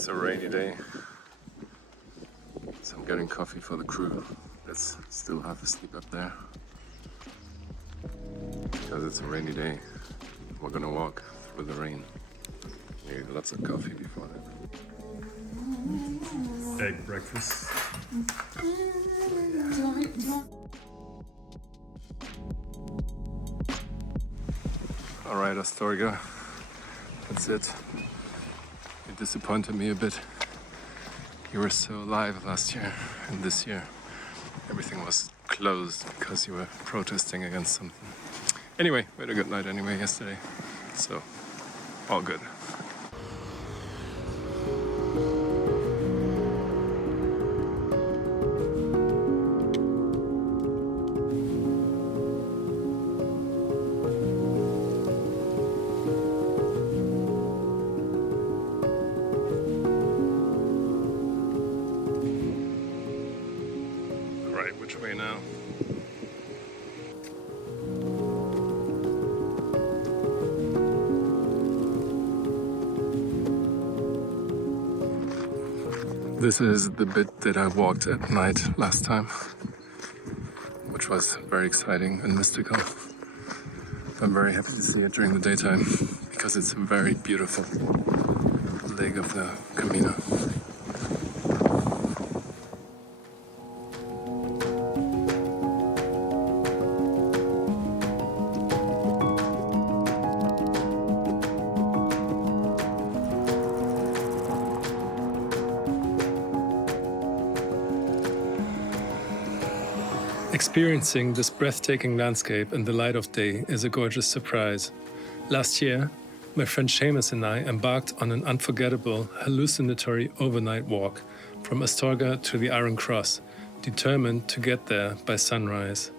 It's a rainy day, so I'm getting coffee for the crew that's still half asleep up there. Because it's a rainy day, we're gonna walk through the rain. Need lots of coffee before that. Egg breakfast. Alright, Astorga, that's it. You disappointed me a bit. You were so alive last year, and this year everything was closed because you were protesting against something. Anyway, we had a good night anyway yesterday, so all good. Right, which way now? This is the bit that I walked at night last time, which was very exciting and mystical. I'm very happy to see it during the daytime because it's a very beautiful leg of the Camino. Experiencing this breathtaking landscape in the light of day is a gorgeous surprise. Last year, my friend Seamus and I embarked on an unforgettable, hallucinatory overnight walk from Astorga to the Iron Cross, determined to get there by sunrise.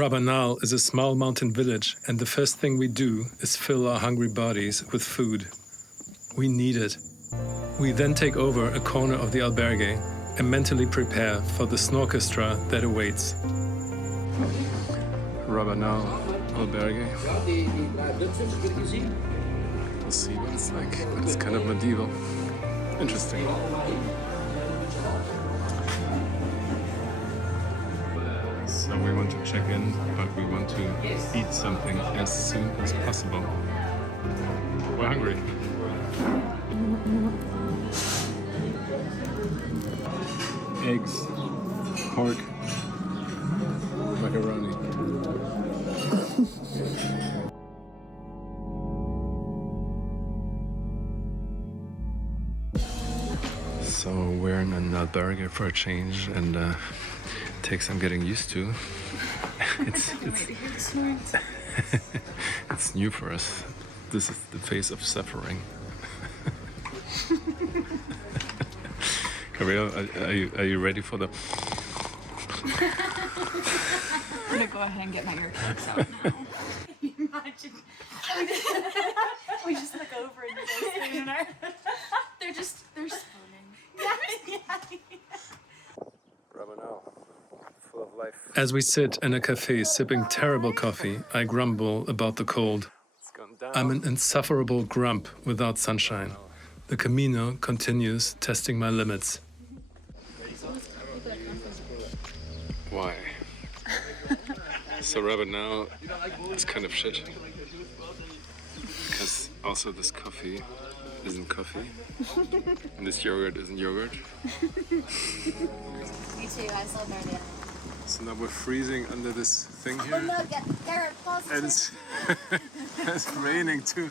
Rabanal is a small mountain village, and the first thing we do is fill our hungry bodies with food. We need it. We then take over a corner of the albergue and mentally prepare for the snorchestra that awaits. Rabanal albergue. We'll see what it's like, but it's kind of medieval. Interesting. So we want to check in, but we want to eat something as soon as possible. We're hungry. Eggs, pork, macaroni. So we're in an albergue for a change, and takes some getting used to. It's new for us. This is the face of suffering. Gabriel, are you ready for the? I'm gonna go ahead and get my earplugs out now. Imagine. We just look over and they're spooning. Yeah. Rabanal, full of life. As we sit in a café sipping terrible coffee, I grumble about the cold. I'm an insufferable grump without sunshine. The Camino continues testing my limits. Why? So Rabanal is kind of shit. Because also this coffee isn't coffee. And this yogurt isn't yogurt. Me too, I saw earlier. So now we're freezing under this thing here. Oh no, Garrett, positive. And it's raining too.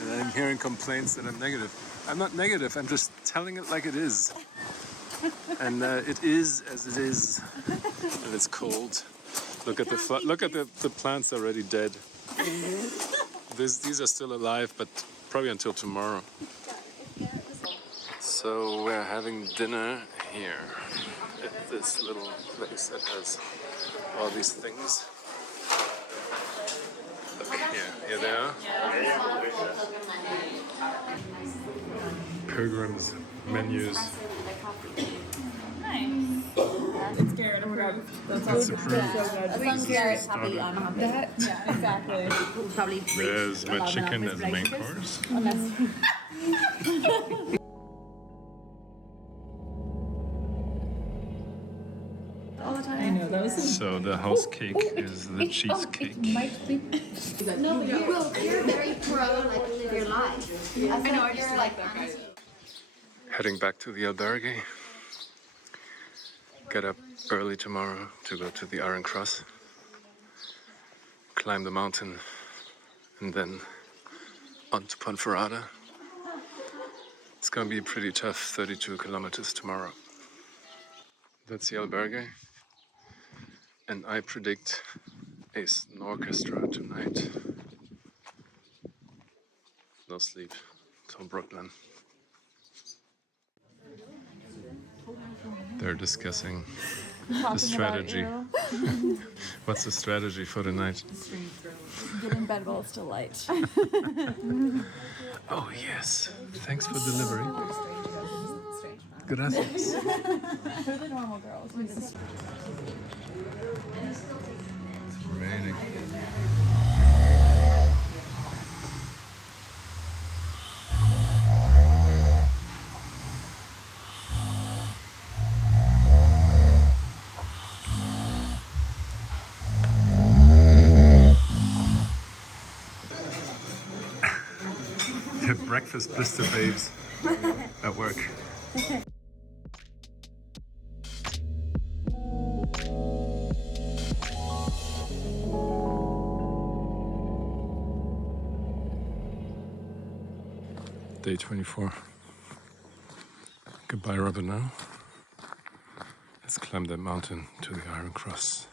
And I'm hearing complaints that I'm negative. I'm not negative, I'm just telling it like it is. And it is as it is. And it's cold. Look at the plants already dead. These are still alive, but probably until tomorrow. So we're having dinner here at this little place that has all these things. Look here they are. Pilgrims, menus. Nice. It's Garrett approved. That's approved. As long as Garrett's happy, I'm happy. Yeah, exactly. We'll probably There's my chicken as the main course. All the time. I know those. So the house cake is the cheesecake. No, you will. You're very pro, like, live your life. I know, I just like that guy. Heading back to the albergue. Get up early tomorrow to go to the Iron Cross. Climb the mountain. And then on to Ponferrada. It's gonna be pretty tough, 32 kilometers tomorrow. That's the albergue. And I predict a snorchestra tonight. No sleep till Brooklyn. They're discussing the strategy. What's the strategy for the night? Get in bed while it's still light. Oh yes, thanks for delivery. Gracias. They're the normal girls. It's raining. The breakfast blister babes at work. Day 24. Goodbye, Rabanal. Let's climb that mountain to the Iron Cross.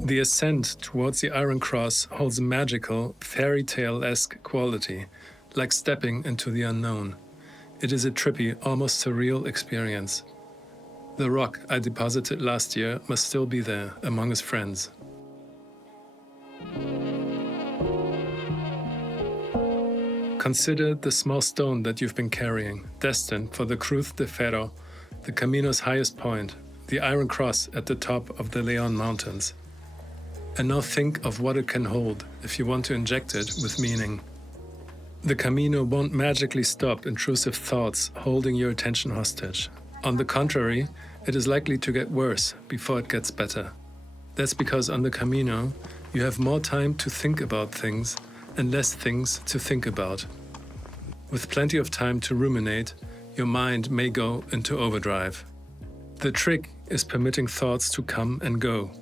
The ascent towards the Iron Cross holds a magical, fairy tale-esque quality, like stepping into the unknown. It is a trippy, almost surreal experience. The rock I deposited last year must still be there among his friends. Consider the small stone that you've been carrying, destined for the Cruz de Ferro, the Camino's highest point, the Iron Cross at the top of the León Mountains. And now think of what it can hold if you want to inject it with meaning. The Camino won't magically stop intrusive thoughts holding your attention hostage. On the contrary, it is likely to get worse before it gets better. That's because on the Camino, you have more time to think about things and less things to think about. With plenty of time to ruminate, your mind may go into overdrive. The trick is permitting thoughts to come and go.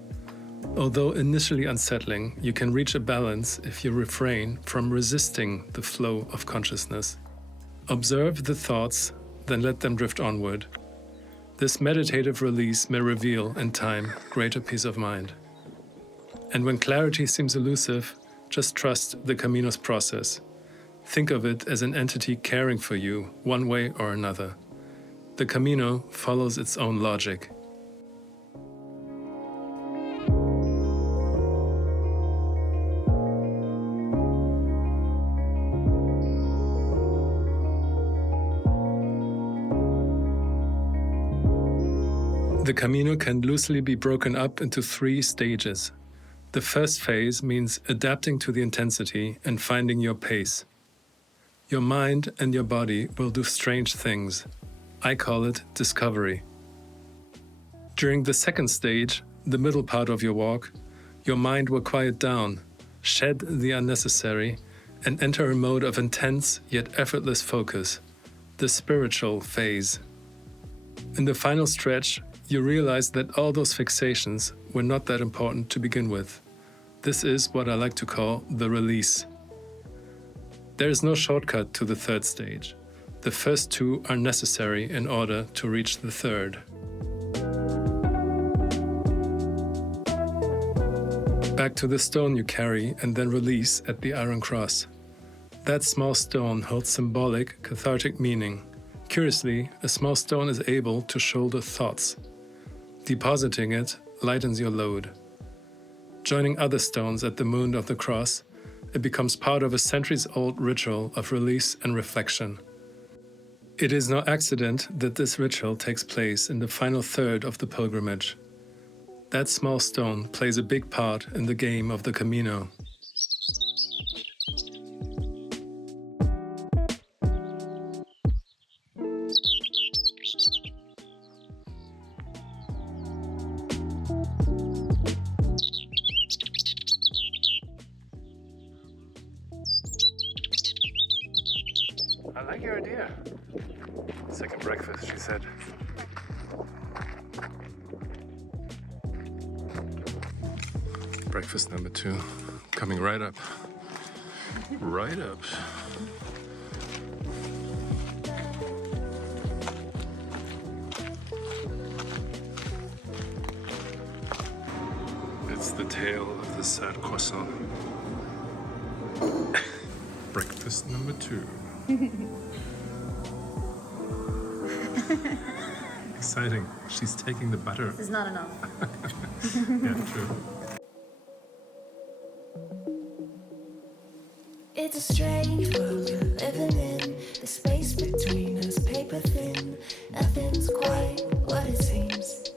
Although initially unsettling, you can reach a balance if you refrain from resisting the flow of consciousness. Observe the thoughts, then let them drift onward. This meditative release may reveal, in time, greater peace of mind. And when clarity seems elusive, just trust the Camino's process. Think of it as an entity caring for you, one way or another. The Camino follows its own logic. The Camino can loosely be broken up into 3 stages. The first phase means adapting to the intensity and finding your pace. Your mind and your body will do strange things. I call it discovery. During the second stage, the middle part of your walk, your mind will quiet down, shed the unnecessary, and enter a mode of intense yet effortless focus, the spiritual phase. In the final stretch, you realize that all those fixations were not that important to begin with. This is what I like to call the release. There is no shortcut to the third stage. The first 2 are necessary in order to reach the third. Back to the stone you carry and then release at the Iron Cross. That small stone holds symbolic, cathartic meaning. Curiously, a small stone is able to shoulder thoughts. Depositing it lightens your load. Joining other stones at the moon of the cross, it becomes part of a centuries-old ritual of release and reflection. It is no accident that this ritual takes place in the final third of the pilgrimage. That small stone plays a big part in the game of the Camino. I like your idea. Second breakfast, she said. Breakfast number 2, coming right up. Right up. It's the tale of the sad croissant. Breakfast number 2. Exciting. She's taking the butter. This is not enough. Yeah, true. It's a strange world we're living in. The space between us paper thin. Nothing's quite what it seems.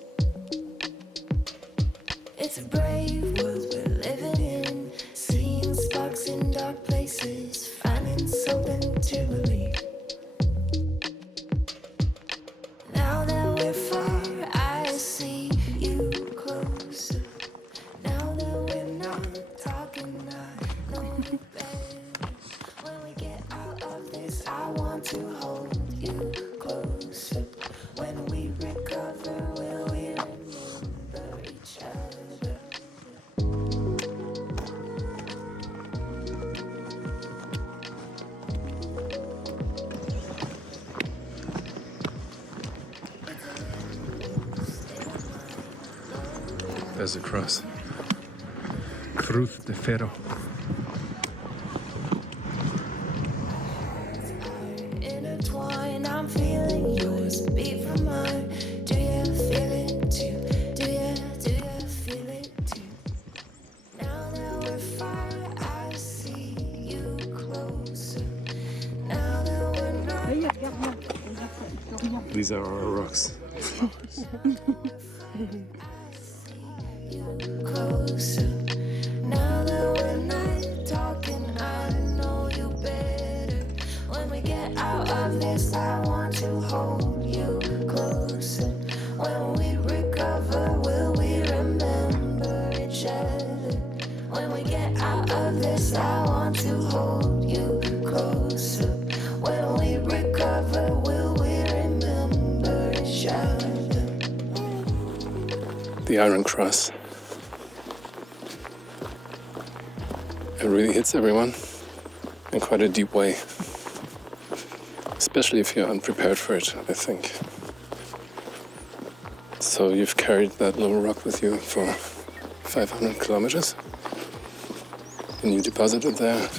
It's a brave world we're living in. Seeing sparks in dark places. Finding something to believe. Now that we're far, I see you closer. Now that we're not talking, I know you better. When we get out of this, I want to hold you closer. When we recover, will we remember each other? There's a cross. Cruz de Ferro. Intertwined, I'm feeling yours beat from mine. Do you feel These are our rocks. Closer. Now that we're not talking, I know you better. When we get out of this, I want to hold you closer. When we recover, will we remember each other? When we get out of this, I want to hold you closer. When we recover, will we remember each other? The Iron Cross. It really hits everyone in quite a deep way. Especially if you're unprepared for it, I think. So you've carried that little rock with you for 500 kilometers. And you deposit it there.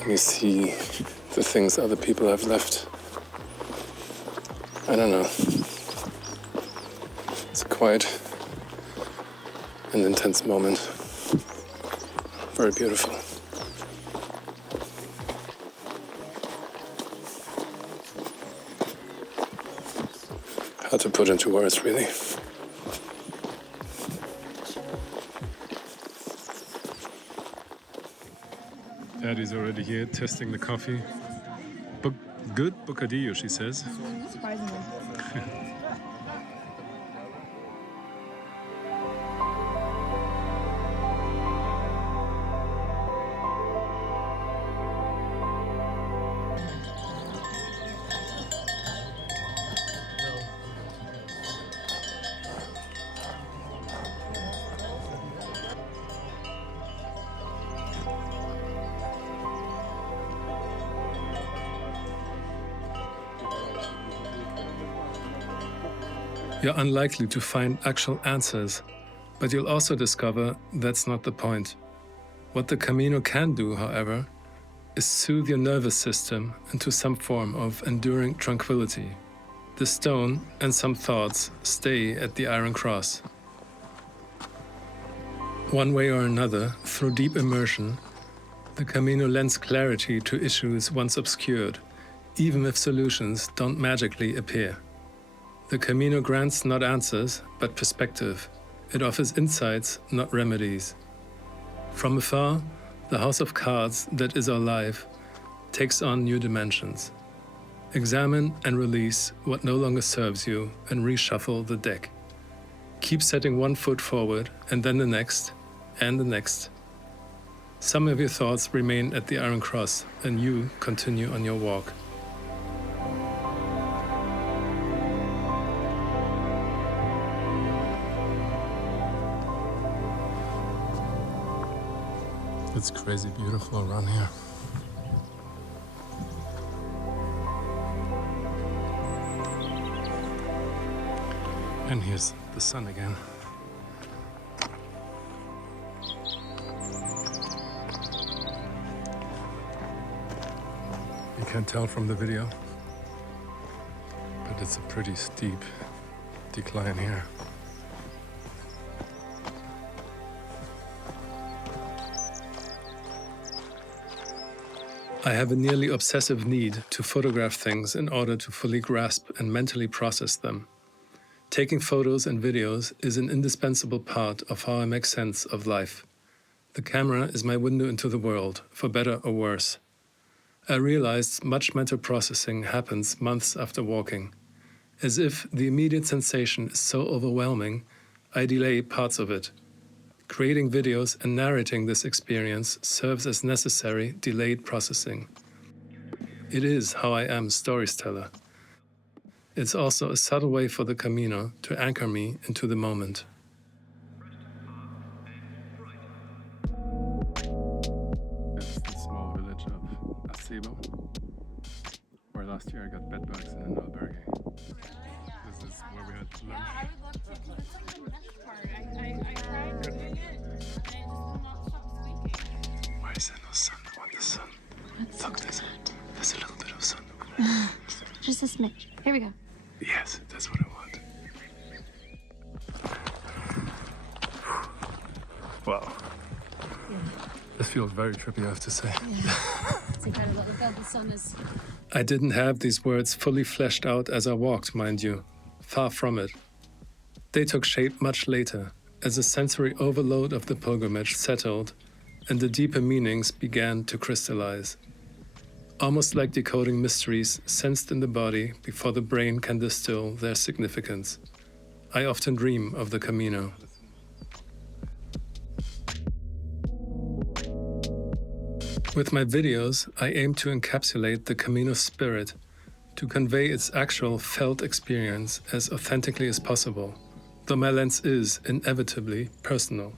And you see the things other people have left. I don't know. It's quite an intense moment. Very beautiful. Hard to put into words, really. Daddy's already here testing the coffee. Good bocadillo, she says. Surprisingly. You're unlikely to find actual answers, but you'll also discover that's not the point. What the Camino can do, however, is soothe your nervous system into some form of enduring tranquility. The stone and some thoughts stay at the Iron Cross. One way or another, through deep immersion, the Camino lends clarity to issues once obscured, even if solutions don't magically appear. The Camino grants not answers, but perspective. It offers insights, not remedies. From afar, the house of cards that is our life takes on new dimensions. Examine and release what no longer serves you and reshuffle the deck. Keep setting one foot forward and then the next, and the next. Some of your thoughts remain at the Iron Cross and you continue on your walk. It's crazy beautiful around here. And here's the sun again. You can't tell from the video, but it's a pretty steep decline here. I have a nearly obsessive need to photograph things in order to fully grasp and mentally process them. Taking photos and videos is an indispensable part of how I make sense of life. The camera is my window into the world, for better or worse. I realized much mental processing happens months after walking. As if the immediate sensation is so overwhelming, I delay parts of it. Creating videos and narrating this experience serves as necessary delayed processing. It is how I am a storyteller. It's also a subtle way for the Camino to anchor me into the moment. This is the small village of Ascent, where last year I got bedbugs in an albergue. This is where we had lunch. Yeah, I would love to, because it's like the best part. I tried doing it, and it just will not stop squeaking. Why is there no sun? I want the sun. Look, there's a little bit of sun over there. Just a smidge. Here we go. Yes, that's what I want. Wow. This feels very trippy, I have to say. It's incredible. Look how the sun is I didn't have these words fully fleshed out as I walked, mind you. Far from it. They took shape much later, as the sensory overload of the pilgrimage settled and the deeper meanings began to crystallize. Almost like decoding mysteries sensed in the body before the brain can distill their significance. I often dream of the Camino. With my videos, I aim to encapsulate the Camino spirit, to convey its actual felt experience as authentically as possible, though my lens is inevitably personal.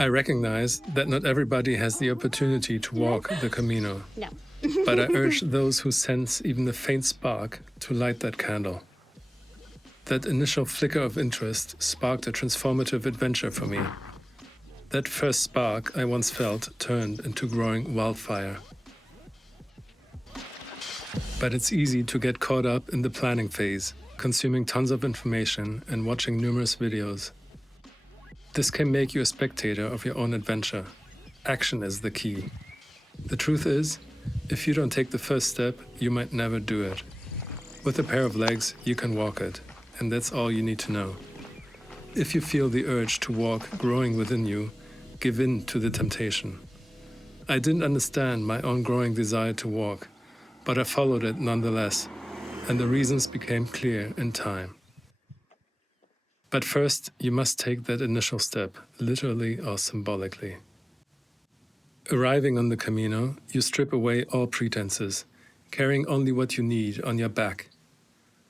I recognize that not everybody has the opportunity to walk the Camino. No. But I urge those who sense even the faint spark to light that candle. That initial flicker of interest sparked a transformative adventure for me. That first spark I once felt turned into growing wildfire. But it's easy to get caught up in the planning phase, consuming tons of information and watching numerous videos. This can make you a spectator of your own adventure. Action is the key. The truth is, if you don't take the first step, you might never do it. With a pair of legs, you can walk it, and that's all you need to know. If you feel the urge to walk growing within you, give in to the temptation. I didn't understand my own growing desire to walk, but I followed it nonetheless, and the reasons became clear in time. But first, you must take that initial step, literally or symbolically. Arriving on the Camino, you strip away all pretenses, carrying only what you need on your back.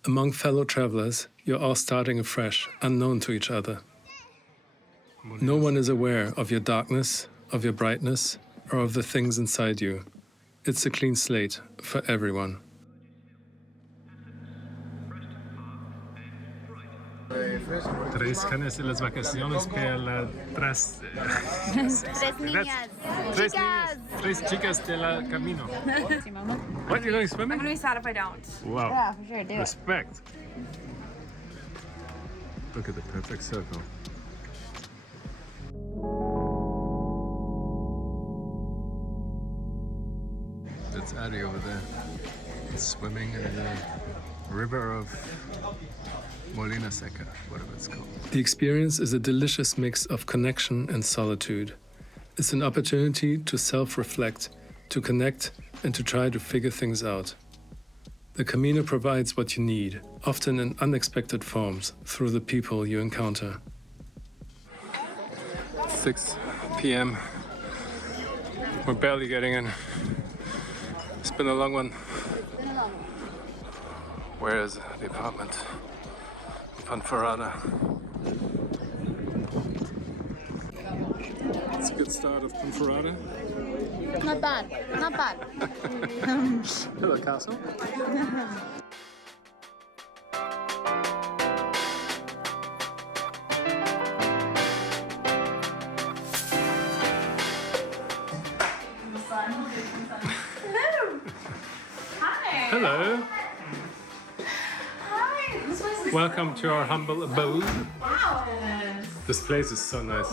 Among fellow travelers, you're all starting afresh, unknown to each other. No one is aware of your darkness, of your brightness, or of the things inside you. It's a clean slate for everyone. Tres canes de las vacaciones para tres niñas. tres chicas de la Camino. What, you're going swimming? I'm gonna be sad if I don't. Wow. Yeah, for sure, do it. Respect. Look at the perfect circle. That's Addy over there. It's swimming in the river of Molina Seca, whatever it's called. The experience is a delicious mix of connection and solitude. It's an opportunity to self-reflect, to connect, and to try to figure things out. The Camino provides what you need, often in unexpected forms, through the people you encounter. 6 p.m. We're barely getting in. It's been a long one. Where is the apartment? Ponferrada. It's a good start of Ponferrada. Not bad, not bad. Hello, castle. Hello. Hi. This place is Welcome to our humble abode. wow. This place is so nice.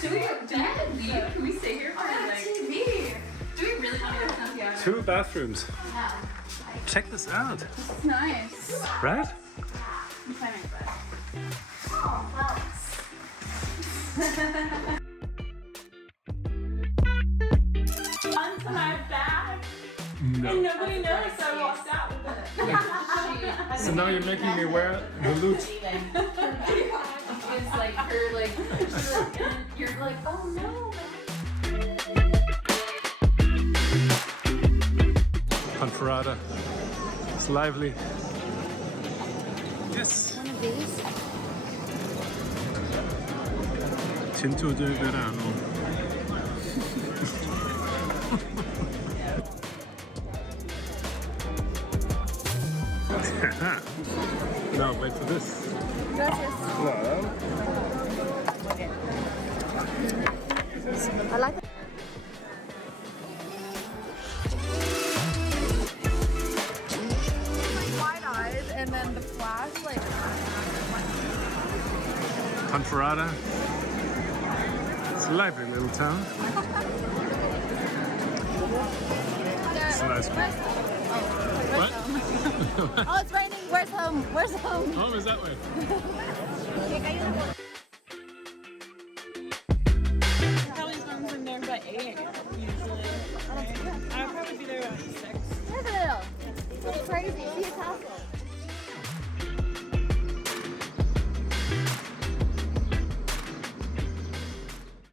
Should we leave? Can we stay here for like TV? Do we really want to go to Santiago? 2 bathrooms. Check this out. It's nice. Right? I'm fine with that. Onto my bag. No. And nobody noticed I walked out with it. So now you're making me wear the loot. It's like her, like, and you're like, oh no. Ponferrada. It's lively. Yes. One of these. Tinto de verano. No, wait for this. Gracias. No. I like it. Wide-eyed, and then the flash, like... Ponferrada. It's a lively little town. It's a nice one. What? Oh, it's raining. Where's home? Where's home? Home is that way. Kelly's mom's in there by 8.